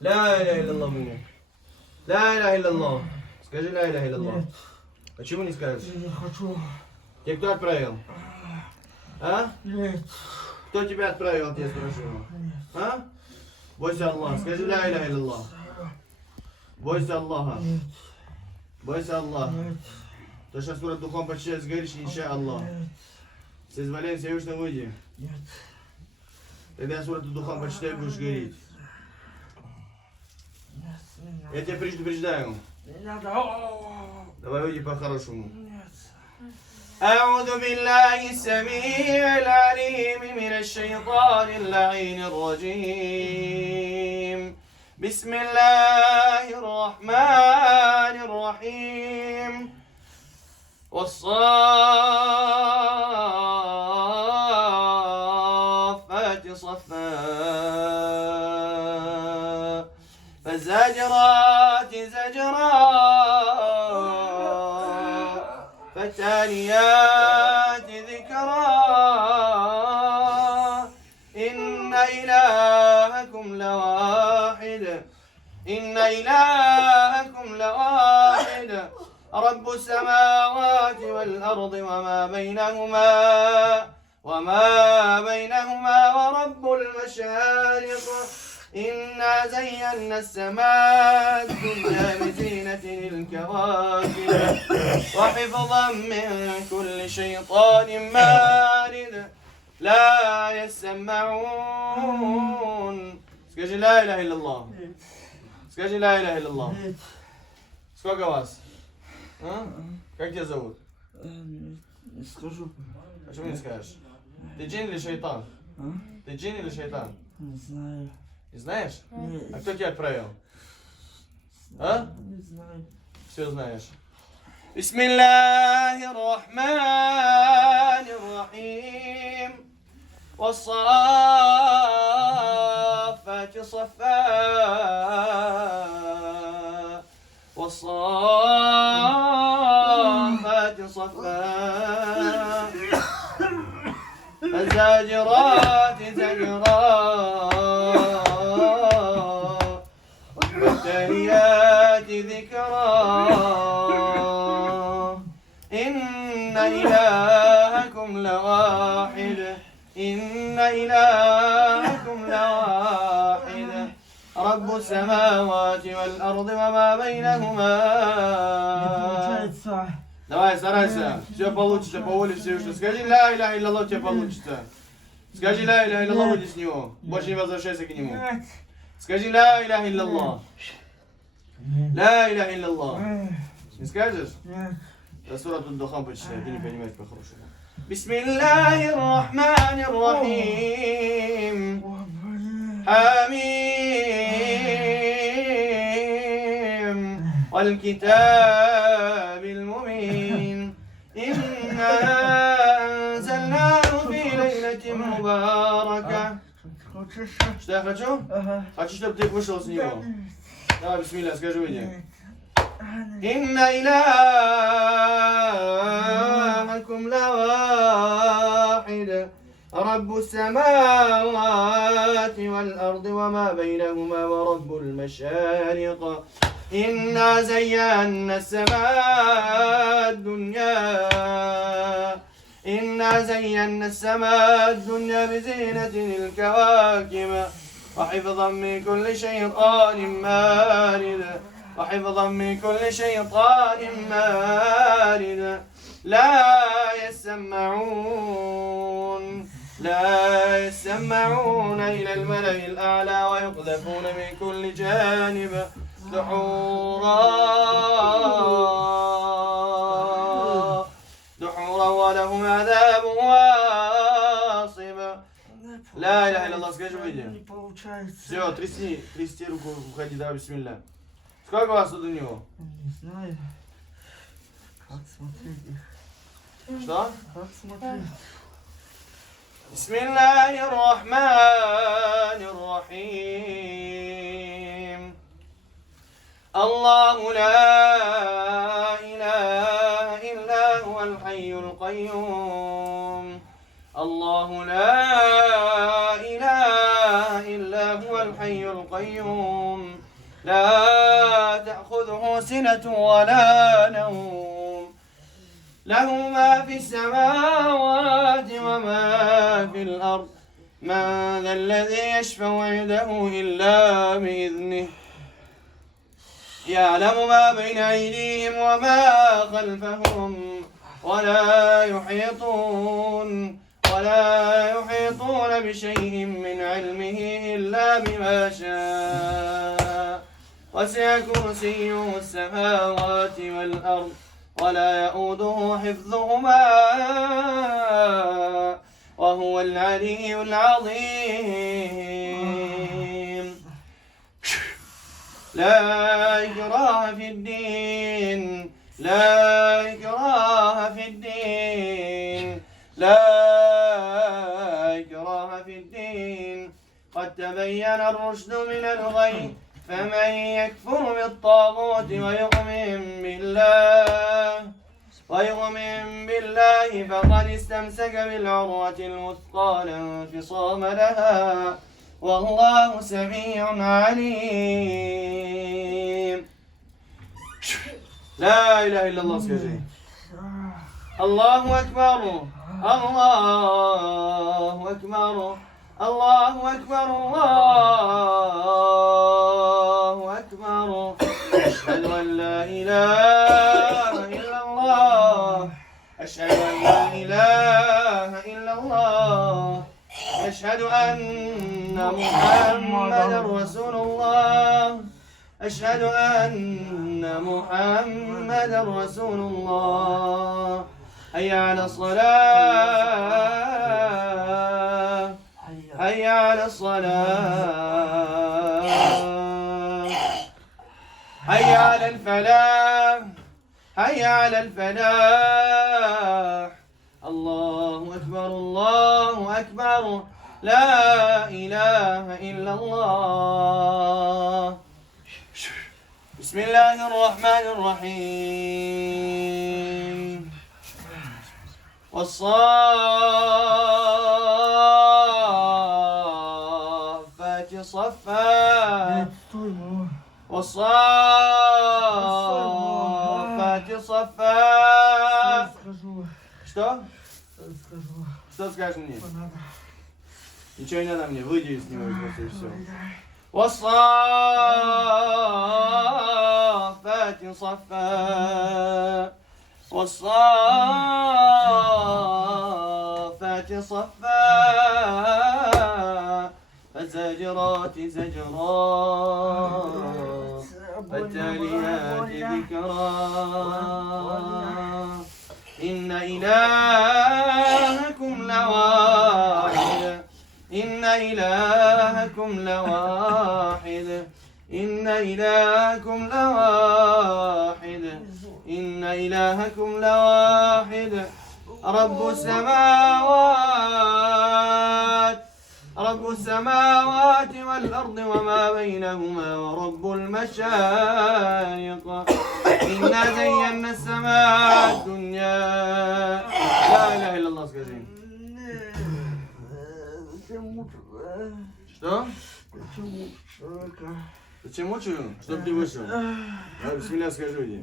لا إله إلا الله منه. لا إله إلا الله. Скажи لا إله إلا الله. Почему не скажешь? Я не хочу. Тебя кто отправил? А? Нет. Кто тебя отправил, я спрашиваю? А? Бойся Аллаха. Скажи لا إله إلا الله. Бойся Аллаха. Нет. Бойся Аллаха. Нет. То, что скоро духом почти сгоришь, инша Аллах. Нет. С изволения Всевышнего выйди. Нет. Тогда скоро ты духом почти будешь гореть. Нет. Не надо. Я тебя предупреждаю. Не надо. Давай выйди по-хорошему. Нет. أعوذ بالله السميع العليم من الشيطان اللعين الرجيم. بسم الله الرحمن الرحيم. والصافات صفا فالزاجرات زجرا فالتاليات ذكرا إن إلهكم لواحد. إن إلهكم لواحد رب السماوات والأرض وما بينهما ورب المشارق. إنا زينا السماء الدنيا بزينة الكواكب وحفظا من كل شيطان مارد لا يسمعون. Скажи لا إله إلا الله. Скажи لا إله إلا الله. Нет. Сколько вас? А? Как тебя зовут? Не скажу. Почему не скажешь? Ты джин или шайтан? А? Ты джин или шайтан? Не знаю. Не знаешь? Нет. А кто тебя отправил? А? Не знаю. Все знаешь. بسم الله الرحمن الرحيم. والصافات صفا والصافات صفا فالزاجرات زجرا والتاليات ذكرا إن إلهكم لواحد. إن إلهكم لواحد رب السماوات والأرض وما بينهما. Получается. Давай, старайся. Все получится по воле Всевышнего. Скажи ля иля илля, у тебя получится. Скажи ля иля илля, уйди с него. Больше не возвращайся к нему. Нет. Скажи ля иля илля. Ля иля илля. Не скажешь? Нет. Да сура тут духам почитай, ты не понимаешь по-хорошему. بسم الله الرحمن الرحيم. О, блин. حميم والكتاب المبين إنا أنزلناه في ليلة مباركة. Хочешь? Что я хочу? Ага. Хочу, чтобы ты вышел с него. Давай, бисмилля, скажи выйди. Нет. إن إلهكم لواحد رب السماوات والأرض وما بينهما ورب المشارق. إنا زينا السماء الدنيا إنا زينا السماء الدنيا بزينة الكواكب وحفظا من كل شيطان مارد. وحفظا من كل شيطان مارد لا يسمعون إلى الملأ الأعلى ويقذفون من كل جانب دحورا ولهم عذاب واصب. لا إله إلا الله. Скажи, выйди. Не получается. Все, трясти руку, уходи, давай, бисмилля. Сколько вас тут у него? Не знаю. Как смотреть их? Что? Как смотреть? بسم الله الرحمن الرحيم. الله لا إله إلا هو الحي القيوم. الله لا إله إلا هو الحي القيوم القيوم لا تأخذه سنة ولا نوم له ما في السماوات وما في الأرض من ذا الذي يشفع عنده إلا بإذنه يعلم ما بين أيديهم وما خلفهم ولا يحيطون بشيء من علمه إلا بما شاء وسع كرسيه السماوات والأرض ولا يؤوده حفظهما وهو العلي العظيم لا إكراه في الدين لا إكراه في الدين لا إكراه في الدين قد تبين الرشد من الغي فمن يكفر بالطاغوت ويؤمن بالله فقد استمسك بالعروة الوثقى لا انفصام لها والله سميع عليم. لا إله إلا الله سكجي. الله أكبر الله أكبر الله أكبر الله أكبر أشهد أن لا إله إلا الله أشهد أن لا إله إلا الله أشهد أن محمدا رسول الله أشهد أن محمدا رسول الله حي على الصلاة حي على الصلاة حي على الفلاح حي على الفلاح الله أكبر الله أكبر لا إله إلا الله. بسم الله الرحمن الرحيم والصافات صفا والصافات صفا. Что? Что скажешь мне? Ничего не надо мне, выйди с него просто и все. والصافات صفا والصافات صفا فالزاجرات زجرا فالتاليات ذكرا إن إلهكم لواحد إن إلهكم لواحد إن إلهكم لواحد إن إلهكم لواحد رب السماوات والأرض وما بينهما ورب المشارق إنا زينا السماء الدنيا. لا إله إلا الله سكرين. Что? Зачем мучаю? Чтоб ты вышел. Бисмилля скажу иди.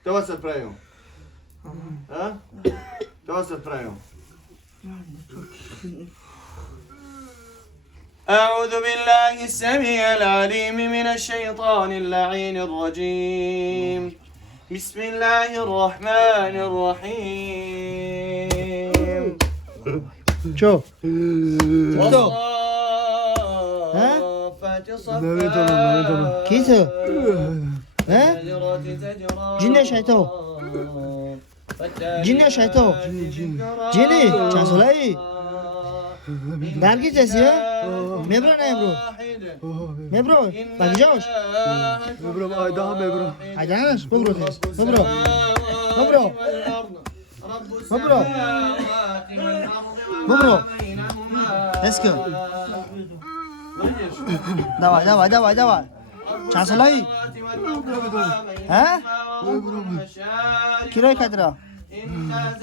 Кто вас отправил? А? Кто вас отправил? أعوذ بالله السميع العليم من الشيطان اللعين الرجيم. بسم الله الرحمن الرحيم. شوف كيسو ها جني شايتو جني شايتو جني شاسلاي داركي جاسيا مبرو نا مبرو باقي جوش مبرو ايدان مبرو ايدانش مبرو مبرو مبرو مبرو مبرو let's go. Давай, давай, давай, давай. Часалай. А? Кирой кадра.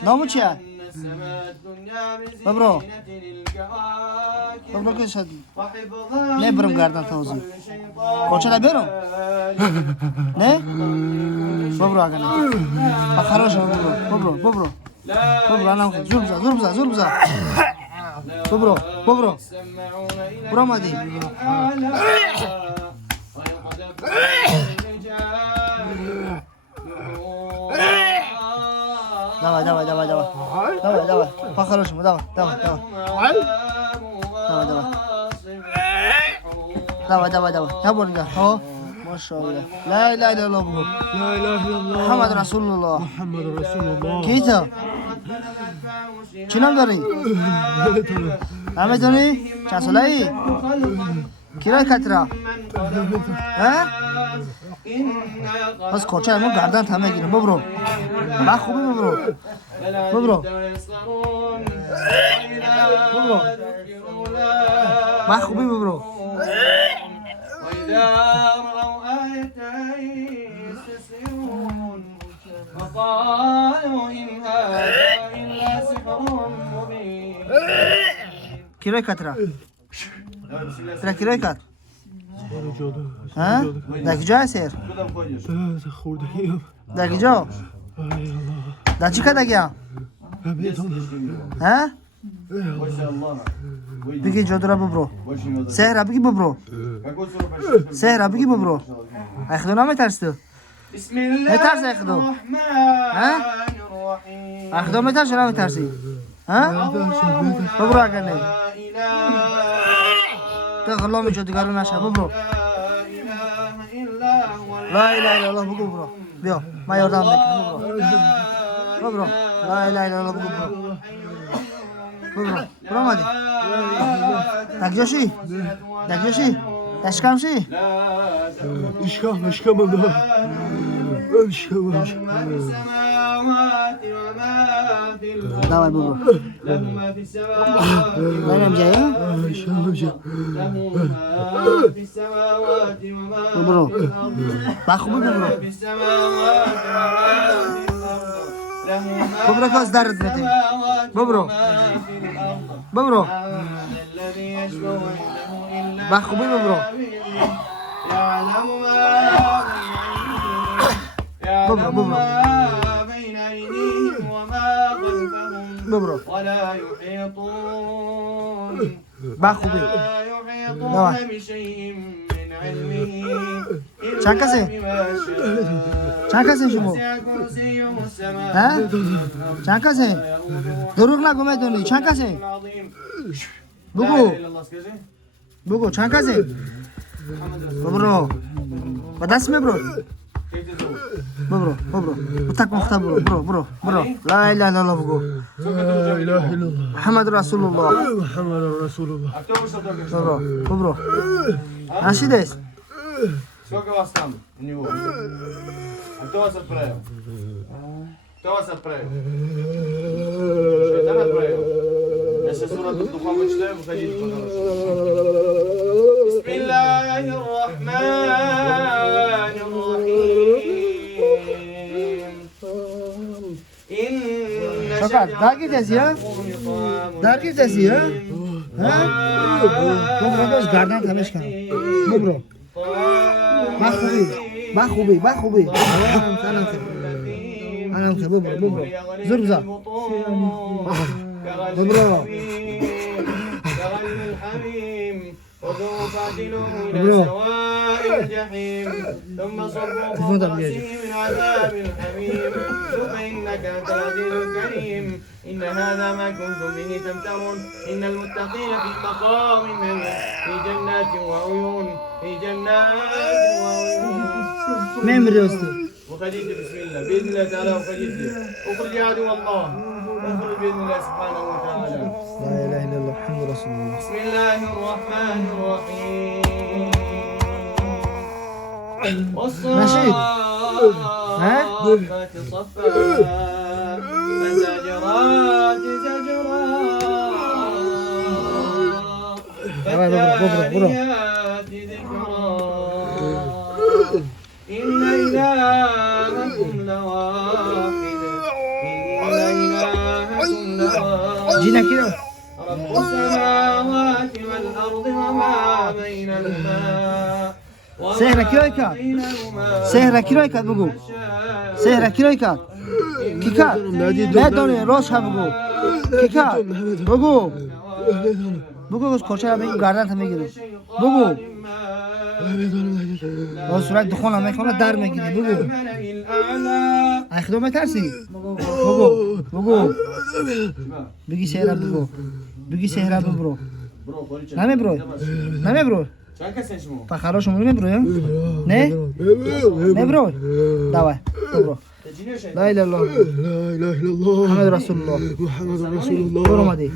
Ному чия? ببرو ببرو که شد نه برم گردن توزی کوچه نبرم نه ببرو اگر نه خراش ببرو ببرو الان زور بزن ببرو برو مادی давай по-хорошему давай я бурга о машалла لا اله الا الله محمد رسول الله کیتا چنان داری همه داری چند ساله‌ای کرای کترا بس کوچه همون گردن تمه گیرم ببرو من خوبی ببرو من خوبی ببرو کرای کترا کرای کت ها؟ در کجا سیر؟ در کجا؟ در چی کده گیا؟ ها؟ بگی جادو را ببرو سهر را بگی ببرو اخدو نامه ترس تو نترس اخدو اخدو میترس نامه ترسی ببرو اگر نه تو غلام جادوگرو نشه ببرو لا اله الا الله بگو برو بیا ما یادم میکنم ببرو لا اله الا الله بگو برو مادی دکجاشی دشکمشی اشکام الله давай ببرو نرم جایی ببرو بخوبی ببرو که از درد بده ببرو بخوبی ببرو ولا يحيطون بخوبی بشيء من علمه چند کسی شما ها چند کسی دروغ نگو میدونی چند کسی بگو چند کسی ببرو با دست میبرو ببرو بتک مخته برو لا اله الا الله بگو محمد رسول الله ببرو نشیدش Сколько вас там у него? А кто вас отправил? Шайтан отправил? Я сейчас урок Духовно читаю, выходите, пожалуйста. Fakat daha gideceğiz ya. Ha? Bubro da gardan tanışkan. Bubro. Bakhubi. Anam ke bubro. Zor biza. Bubro. ببرو ثم صبوا من عذاب الحميم ثم إنك أنت العزيز الكريم إن هذا ما كنتم به تمترون إن المتقين في مقام في جنات وعيون مين ريوستو وخديجة بسم الله بإذن الله تعالى وخديجة اخرج يا عدو الله اخرج بإذن الله سبحانه وتعالى لا إله إلا الله محمد رسول الله بسم الله الرحمن الرحيم والصافات صفا فالزاجرات زجرا فالتاليات ذكرا إن إلهكم لواحد جينا كده رب السماوات والأرض وما بينهما سهرة كيلو كات سهرة كيلو كات بگو سهرة كيلو كات کی کات ندونه راست هم بگو کی کات بگو بگو از کوچه را بگو گردن هم میگیره بگو از صورت دخون هم میکنه در میگیره بگو ای خدا میترسی بگو بگی سهرة بگو بگی سهرة ببرو نمی برو فخرا شما نمی برو نه برو دوای برو لا اله الا الله محمد رسول الله برو مادی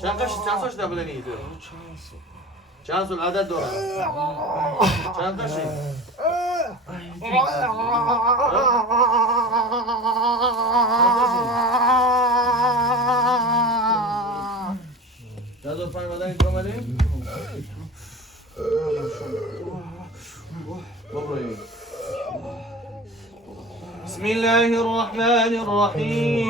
چند ساش دبلنی تو چند سال عدد داره چند تاشی چند سال پایین مدنی تو آمدی؟ بسم الله الرحمن الرحيم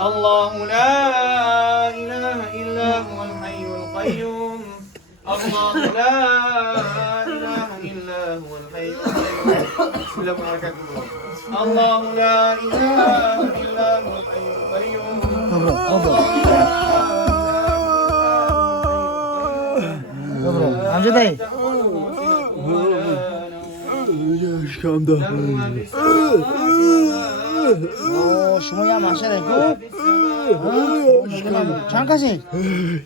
الله لا إله إلا هو الحي القيوم الله لا إله إلا هو الحي القيوم بسم الله الرحمن الرحيم الله لا إله إلا هو الحي القيوم امجد ای شما یه محشره گو چند کسی؟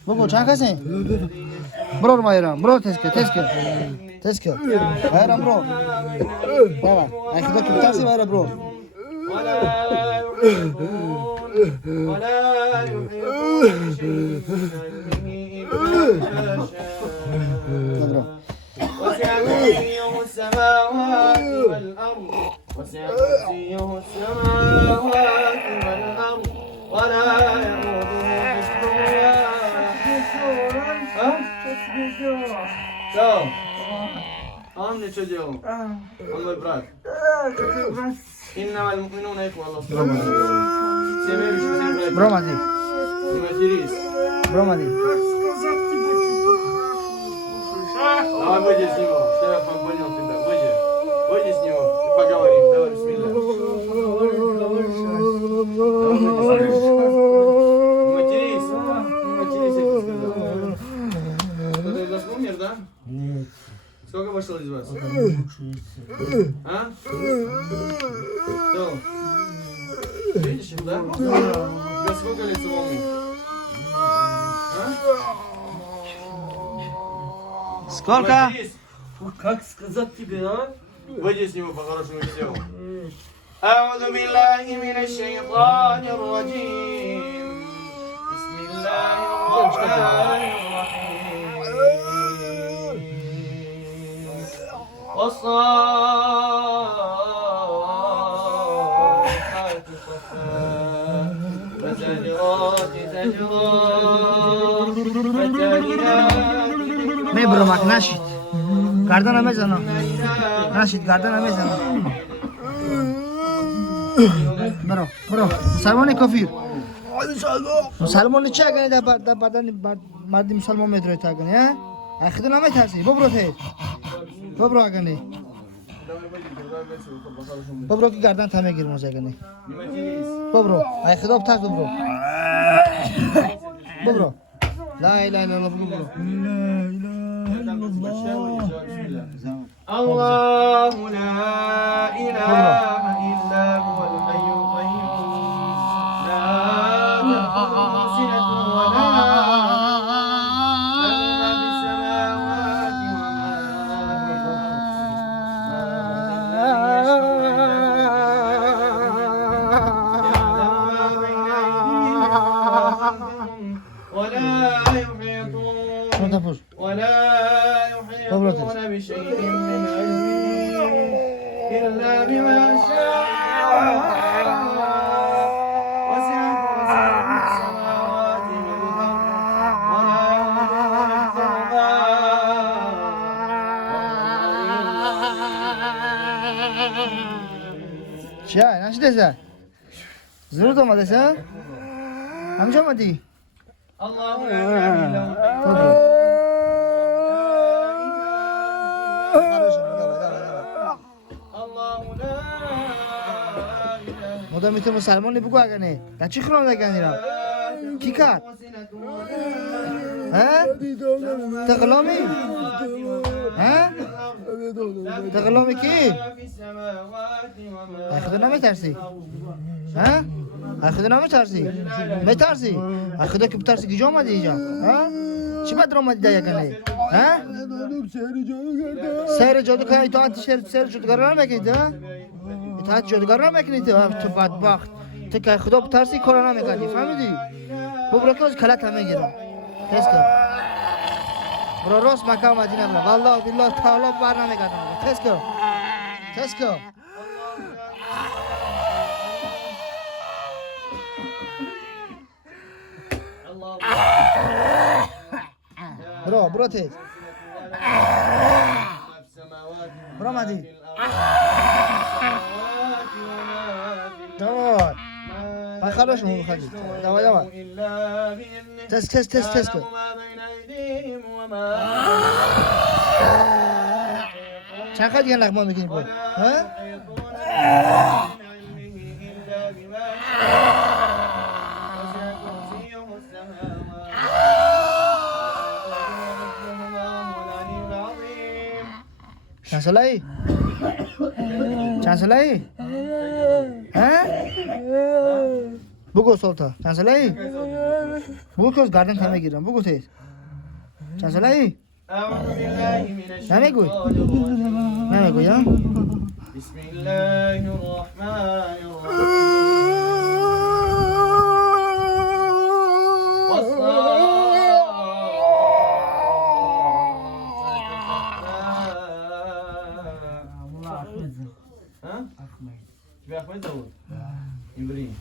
بگو چند کسی؟ برو مایرم برو تسکه مایرم برو بابا ای خدا که کسی مایرم برو وسع كرسيه السماوات والأرض وسع كرسيه السماوات والأرض ولا يؤوده حفظهما آمنه çocuğum Allah bırak إنما المؤمنون إخوة الله سبحانه سيبيش سيبيش برو مادی Imagiriz برو Давай выйди с него, что я понял тебя, выйди с него, поговорим, давай, бисмилля. Не матерись, я тебе сказал. Кто-то из вас умер, да? Нет. Сколько вышло из вас? А? Кто? Видишь их, да? У тебя сколько лицо волны? А? Сколько? Как сказать тебе, а? Выйди с него по-хорошему все. أعوذ بالله من الشيطان الرجيم بسم الله الرحمن الرحيم والصالحات صفا فالزاجرات زجرا فالتاليات برو مک نشید گردن میزنم نشید گردن میزنم برو مسلمان کافیر مسلمان چه اگه در بدن مردی مسلمان میتونه تا اگه ای خدا نمیترسی ببرو تیر ببرو اگه نه ببرو که گردن تا میگیر موز اگه نه ببرو ای خدا بتاک ببرو لا اله الا الله بگو برو الله لا إله إلا هو الحي القيوم لا تأخذه سنة ولا له ما في السماوات وما ولا يحيطون بشيء من علمه چیه؟ نشدیسه؟ زرود آمدیسه؟ همجا آمدی؟ الله لا اله الا هو الله لا اله مدام تو مسلمانی بگو اگه نه در چی خرام دگنی را؟ کی کرد؟ ها؟ تقلامی؟ ها؟ تقلامی کی؟ في السماوات وما ای خدا نمیترسی؟ ها؟ ای خدا نمیترسی؟ میترسی؟ ای خدا که بترسی که جا آمدی اینجا؟ ها؟ چی بد را آمدی در یکنه؟ ها؟ سیر جادوگر اطاعت سیر جادوگر را نمیکنید ها؟ اطاعت جادوگر را نمیکنید تو بدبخت تو که خدا بترسی کارا نمیکنی فهمیدی؟ ببرو که از کلت هم میگیرم تست کن برو راست مکه و مدینه برو والله بالله تعالی بر نمیگردم تست کن تست کن برو تیز برو مدی دور بخلاش مون خدید دوا تست کن چند خواهد دیگه نقمان میکنی بود ها؟ چند ساله ای؟ چند ساله ای؟ ها؟ بگو سلطه چند ساله ای؟ بگو که از گردن تمه گیرم بگو تیز چند ساله ای؟ نمیگوی؟ نمیگوی ها؟ بسم الله الرحمن الرحيم ها؟ شبيه أحمد داود إبراهيم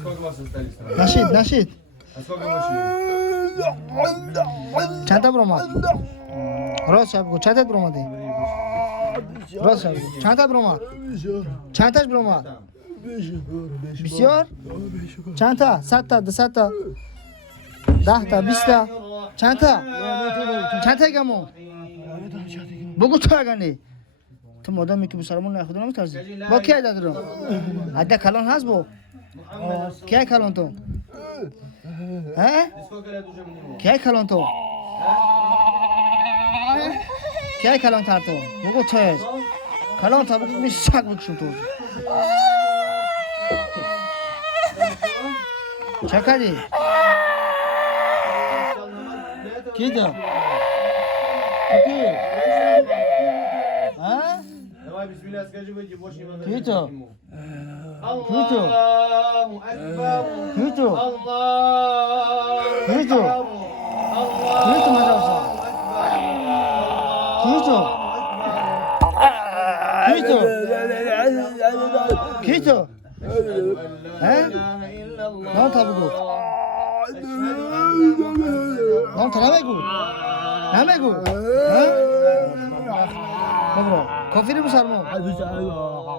сколько вас остались? نشید А сколько вышли? چند تا برآمد راست شب گو چند تا برآمدی راست شب گو چند تا برآمد چند تاش برآمد بسیار چند تا 100 تا 200 تا 10 تا 20 تا چند تا گمون بگو تو اگه تو مادامی که مسلمان نه خدا نمیترسی با کی عدد رو عدد کلان هست با کی کلان تو ها کی کلان تو کی کلان تر تو بگو تو کلان تا بگو میشک بکشم تو چه کردی کی تو کی ها Давай бисмилля скажи, выйди, больше не надо. Кито. Аллаху акбар. Кито. Аллаху Кито. Кито, пожалуйста. Кито. Кито. ها؟ نه تا بگو نه تا نمیگو نمیگو بابا کافری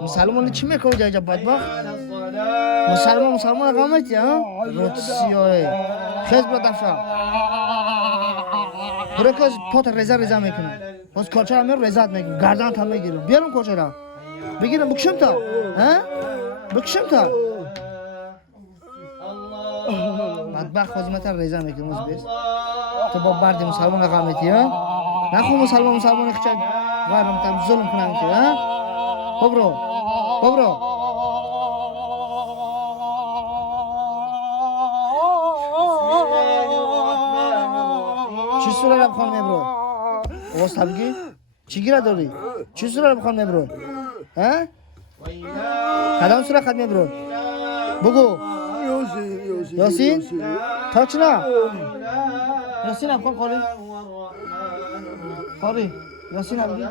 مسلمان چی میکنه جای جب بدبخت مسلمان اقامتی ها روت سیاه خیز برا دفعه برای که از پات ریزه میکنه باز کارچه را میرو ریزت میکنه گردن تا میگیرم بیارم کارچه را بگیرم بکشم تا بکشم تا بدبخت خودمت را ریزه میکنه موز بیست تو با برد مسلمان اقامتی ها نخو مسلمان اخچه غرم تم ظلم کنم که ها ببرو چی سوره را بخوان میبرو آواز تبگی چی گیره داری چی سوره را بخوان میبرو ها کدام سوره خد میبرو بگو یاسین تا چنا یاسین هم کن خالی یاسین هم بگی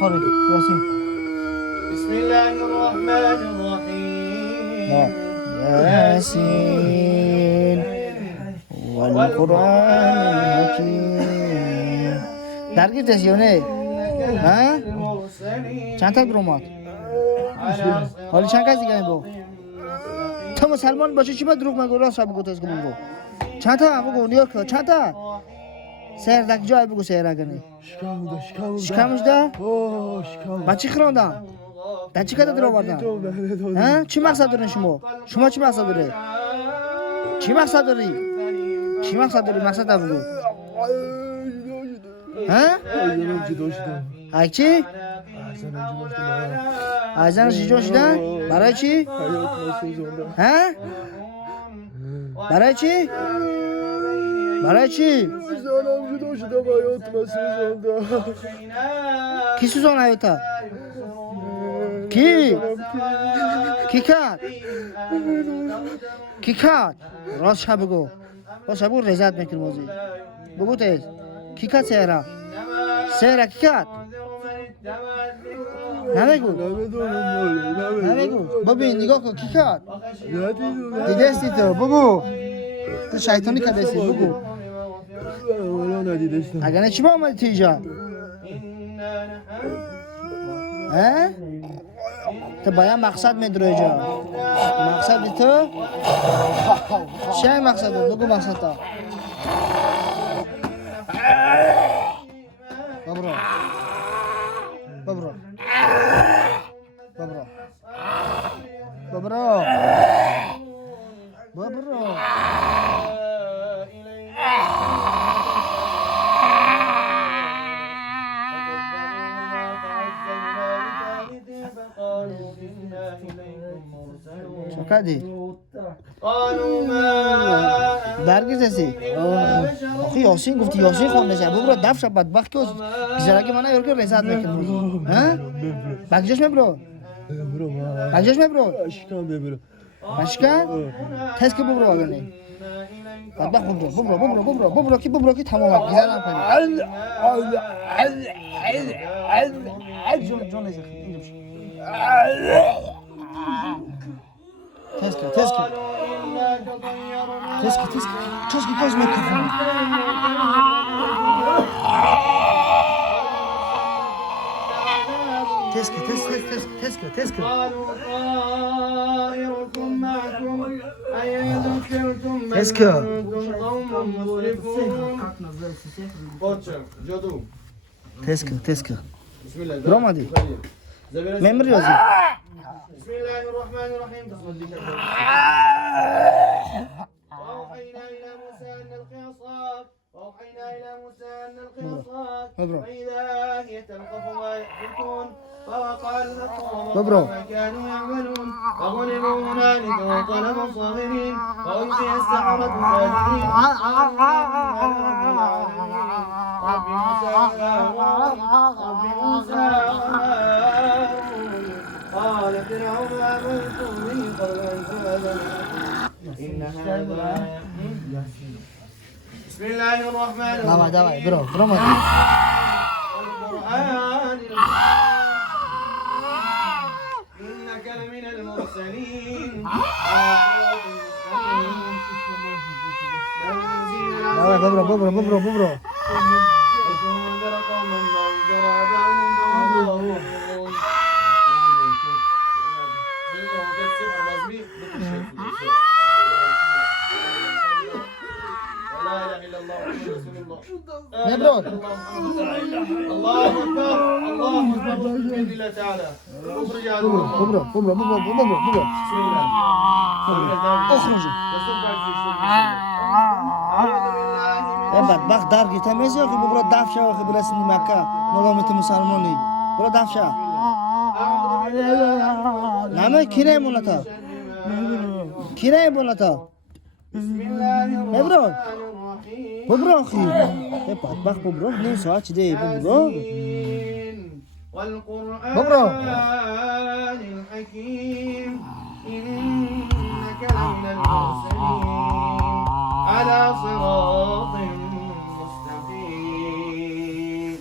خالی یاسین بسم الله الرحمن الرحيم ياسين والقرآن الحكيم درگیر دستی یا نه؟ ها؟ چند تا برومات؟ حالی چند کس دیگه بگو؟ تو مسلمان باشه چی باید دروغ مگو راست بگو تست کنم بگو چند تا بگو نیا که چند تا؟ سهر دک جای بگو سهر اگه شکمش ده؟ من چی خراندم؟ در چی کده در آوردم؟ چی مقصد دارین شما؟ شما چی مقصد داری؟ چی مقصد داری؟ چی مقصد داری؟ مقصد ده بگو ها؟ چی؟ ازنش جدا شدن؟ برای چی؟ ها؟ برای چی؟ برای چی؟ کی سوزان حیاتا؟ کی؟ کی کرد؟ کی کرد؟ راست شب بگو راست شب بگو رضایت میکنی موزی بگو تیز کی کرد سهره؟ سهره کی کرد؟ نمیگو نمیگو ببین نگاه کن کی کرد؟ دیده استی تو بگو تو شیطانی کرده استی بگو اگر نه چی با آمدی تو اینجا؟ تو باید مقصد میدره اینجا مقصد تو؟ چه مقصد تو؟ بگو مقصد تو ببرو ببرو ببرو ببرو ببرو چکدی؟ برگیز هستی؟ آخی یاسین گفتی یاسین خون نشه ببرو دف شد بدبخت که گذرگی منو یورگو رزاد میکنی بگجاش میبرو بگجاش میبرو اشکان؟ تست که ببرو اگر نی بدبخت ببرو که تمام گذر نکنی جون نزخ تست کاز میکنم تست برامدی ممری یازی بسم الله الرحمن الرحيم وأوحينا إلى موسى أن ألقي عصاك فإذا هي تلقف ما يأفكون فوقع الحق وبطل ما كانوا يعملون فغلبوا هنالك وانقلبوا صاغرين وألقي السحرة ساجدين رب موسى قال فرعون آمنتم به قبل أن تؤذن إن هذا بسم الله الرحمن الرحيم دعوة برو مدي القرآن إنك لمن المرسلين دعوة ببرو لتنذر قوما ما أنذر آباؤهم نبرون الله أكبر بإذن الله تعالى اخرج يا ببرو بسم الله اخرج يا بدبخت دار گیتا میزی که ببرو دفشه و خبر رسیدی مکه مقامت مسلمانی برو دفشه نامه کیره مونتا بسم الله نبرون الرحيم ببرو اخي يا بدبخت ببرو نیم ساعت چیده ببرو والقرآن الحكيم إنك لمن المرسلين على صراط مستقيم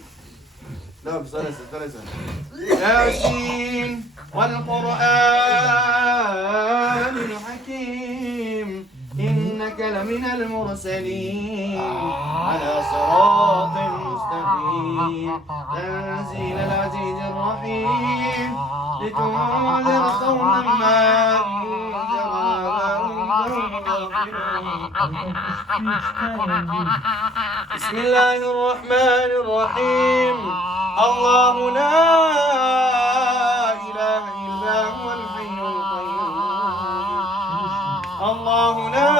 لا ثلاثة ياسين والقرآن الحكيم إنك لمن المرسلين على صراط مستقيم تنزيل العزيز الرحيم لتنذر قوما ما أنذر آباؤهم بسم الله الرحمن الرحيم الله لا إله إلا هو الحي القيوم الله لا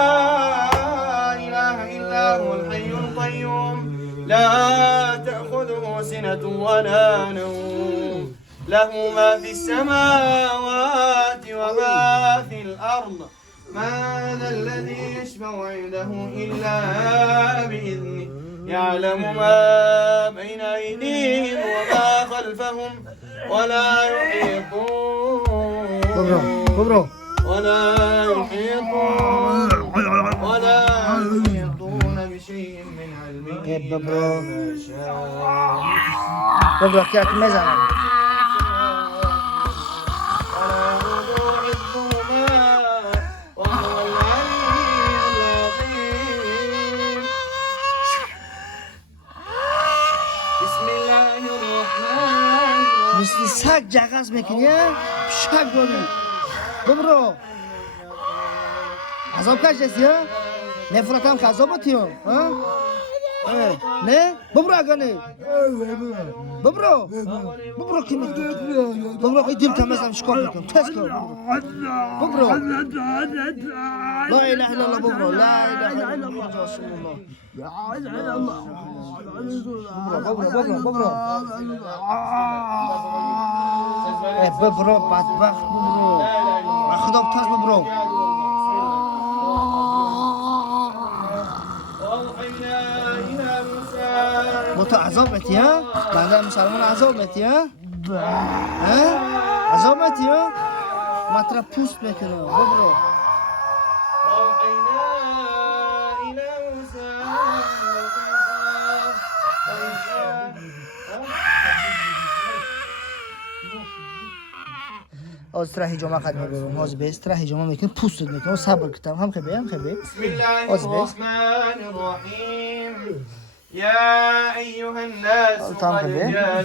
إله إلا هو الحي القيوم لا تأخذه سنة ولا نوم له ما في السماوات وما في الأرض ما ذا الذي يشفع عنده إلا بإذنه يعلم ما بين أيديهم وما خلفهم ولا يحيطون بشيء من علمه إلا ما شاء مثل سگ جغز میکنی شک کنی ببرو عذاب کشیدی ها نفرت هم که عذاباتی ها نه ببرو اگه نه ببرو کی میکنی ببرو ای دیم تمزم شکار میکنم تست کن ببرو لا اله الا الله ببرو لا اله الا الله رسول الله ببرو ببرو بدبخت ببرو خدا بتاز ببرو با تو عذاب میتی ها؟ بنده مسلمان عذاب میتی ها؟ عذاب میتی ها؟ مطرح پوست میکنه ببرو از ترا هجوم قد میبرم از بیست ترا هجوم میکنم پوست میکنم صبر کتم هم خبی بسم الله الرحمن الرحيم يا أيها الناس قد جاء